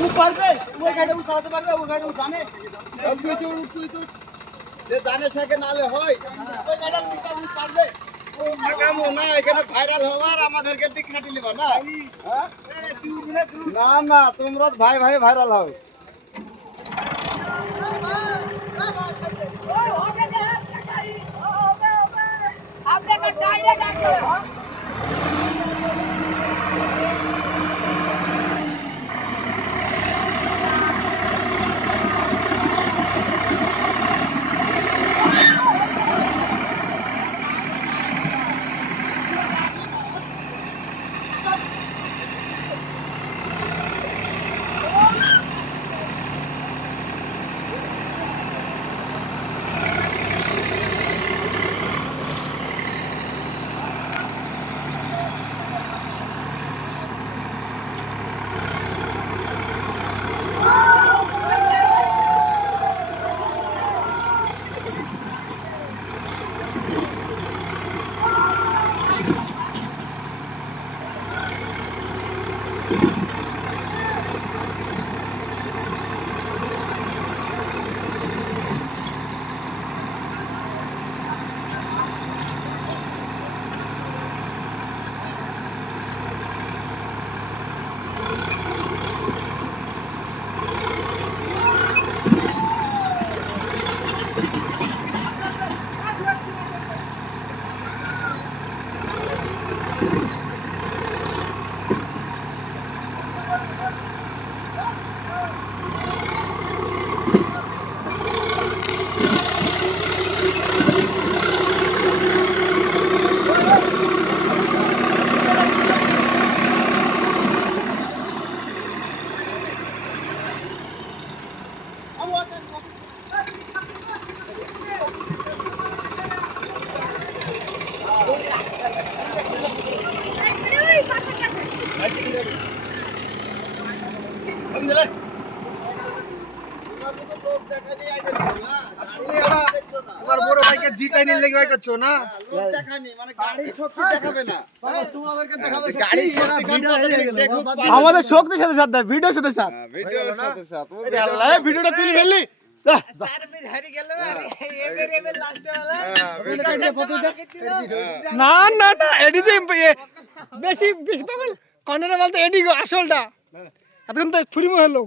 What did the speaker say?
ও পারবে ওই গাড়ি ও চালাতে পারবে ওই গাড়ি ও জানে তুই যে জানে সাকে নালে হয় ওই গাড়ি ও পারবে ও নাকামো না এখানে ভাইরাল হওয়ার আমাদেরকে দিক খাটি লিবা না হ্যাঁ না না তোমরা ভাই ভাই ভাইরাল হও आपने कटाइए डाक्टर তোমার বড় ভাইকে জিতাই নিয়ে লেগে ভাই করছো না লোক দেখানি মানে গাড়ির শক্তি দেখাবে না তোমাদেরকে দেখাবে গাড়ির শক্তি দেখো আমাদের শক্তির সাথে সাথে ভিডিওর সাথে সাথে ভিডিওর সাথে সাথে আরে আল্লাহ ভিডিওটা তুই ফেললি না না না এডি তো বেশি বেশি পাগল কর্নারে বলতে এডি আসলটা এতক্ষণ তো ফ্রি হলো